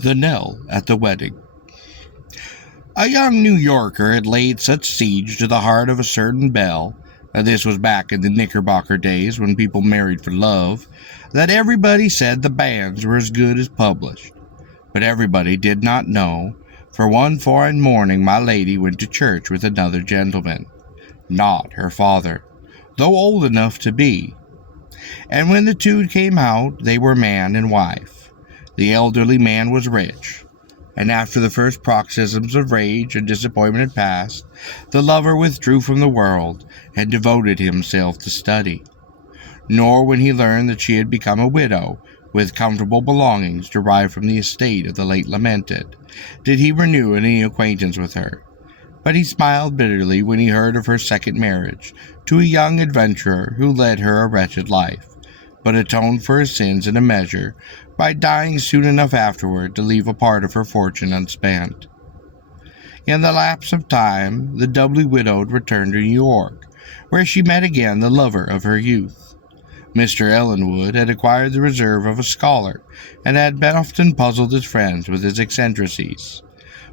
The Knell at the Wedding. A young New Yorker had laid such siege to the heart of a certain belle, and this was back in the Knickerbocker days when people married for love, that everybody said the banns were as good as published. But everybody did not know, for one fine morning my lady went to church with another gentleman, not her father, though old enough to be. And when the two came out, they were man and wife. The elderly man was rich, and after the first paroxysms of rage and disappointment had passed, the lover withdrew from the world and devoted himself to study. Nor when he learned that she had become a widow, with comfortable belongings derived from the estate of the late lamented, did he renew any acquaintance with her. But he smiled bitterly when he heard of her second marriage to a young adventurer who led her a wretched life, but atoned for her sins in a measure by dying soon enough afterward to leave a part of her fortune unspent. In the lapse of time, the doubly widowed returned to New York, where she met again the lover of her youth. Mr. Ellenwood had acquired the reserve of a scholar, and had often puzzled his friends with his eccentricities.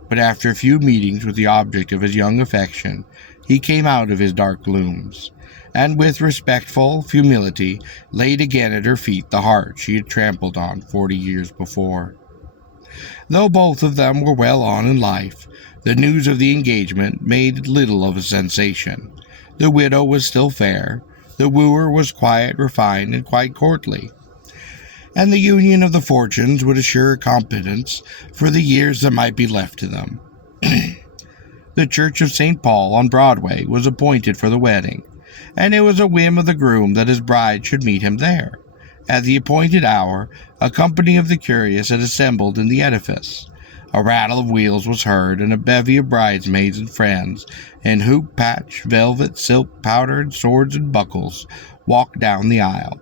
But after a few meetings with the object of his young affection, he came out of his dark glooms, and with respectful humility laid again at her feet the heart she had trampled on 40 years before. Though both of them were well on in life, the news of the engagement made little of a sensation. The widow was still fair, the wooer was quiet, refined, and quite courtly, and the union of the fortunes would assure competence for the years that might be left to them. The Church of St. Paul on Broadway was appointed for the wedding, and it was a whim of the groom that his bride should meet him there. At the appointed hour, a company of the curious had assembled in the edifice. A rattle of wheels was heard, and a bevy of bridesmaids and friends, in hoop, patch, velvet, silk, powder, and swords and buckles, walked down the aisle.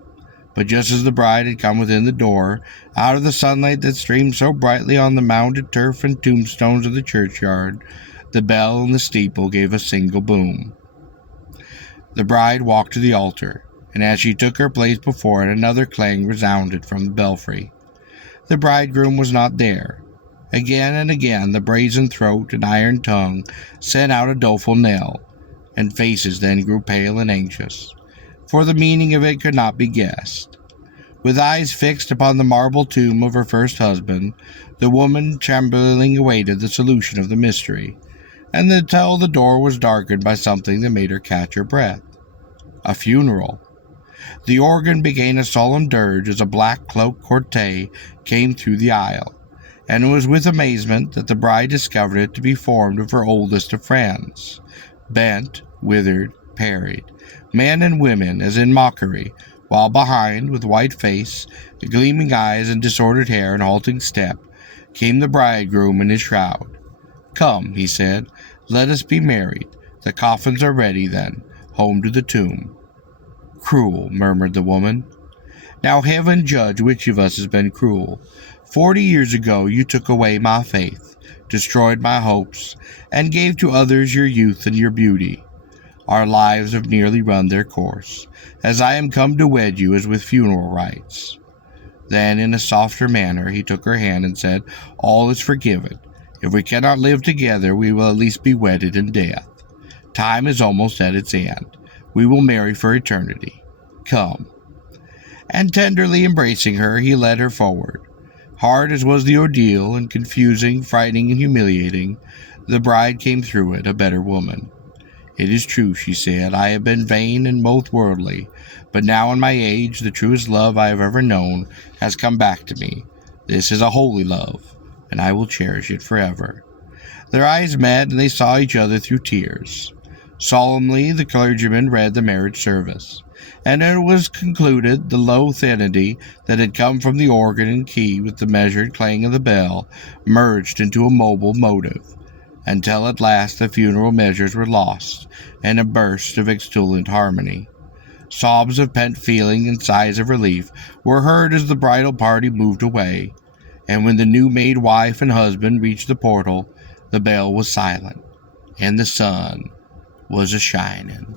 But just as the bride had come within the door, out of the sunlight that streamed so brightly on the mounded turf and tombstones of the churchyard, the bell in the steeple gave a single boom. The bride walked to the altar, and as she took her place before it, another clang resounded from the belfry. The bridegroom was not there. Again and again the brazen throat and iron tongue sent out a doleful knell, and faces then grew pale and anxious, for the meaning of it could not be guessed. With eyes fixed upon the marble tomb of her first husband, the woman tremblingly awaited the solution of the mystery, and until the door was darkened by something that made her catch her breath. A funeral. The organ began a solemn dirge as a black-cloaked cortege came through the aisle, and it was with amazement that the bride discovered it to be formed of her oldest of friends, bent, withered, parried, men and women as in mockery, while behind, with white face, gleaming eyes, and disordered hair and halting step, came the bridegroom in his shroud. "Come," he said, "let us be married. The coffins are ready, then. Home to the tomb." "Cruel," murmured the woman. "Now heaven judge which of us has been cruel. 40 years ago you took away my faith, destroyed my hopes, and gave to others your youth and your beauty. Our lives have nearly run their course, as I am come to wed you as with funeral rites." Then, in a softer manner, he took her hand and said, "All is forgiven. If we cannot live together, we will at least be wedded in death. Time is almost at its end. We will marry for eternity. Come." And tenderly embracing her, he led her forward. Hard as was the ordeal, and confusing, frightening, and humiliating, the bride came through it a better woman. "It is true," she said, "I have been vain and most worldly, but now in my age the truest love I have ever known has come back to me. This is a holy love, and I will cherish it forever." Their eyes met, and they saw each other through tears. Solemnly the clergyman read the marriage service, and it was concluded the low threnody that had come from the organ and key with the measured clang of the bell merged into a mobile motive, until at last the funeral measures were lost in a burst of exultant harmony. Sobs of pent feeling and sighs of relief were heard as the bridal party moved away, and when the new-made wife and husband reached the portal, the bell was silent, and the sun was a-shining.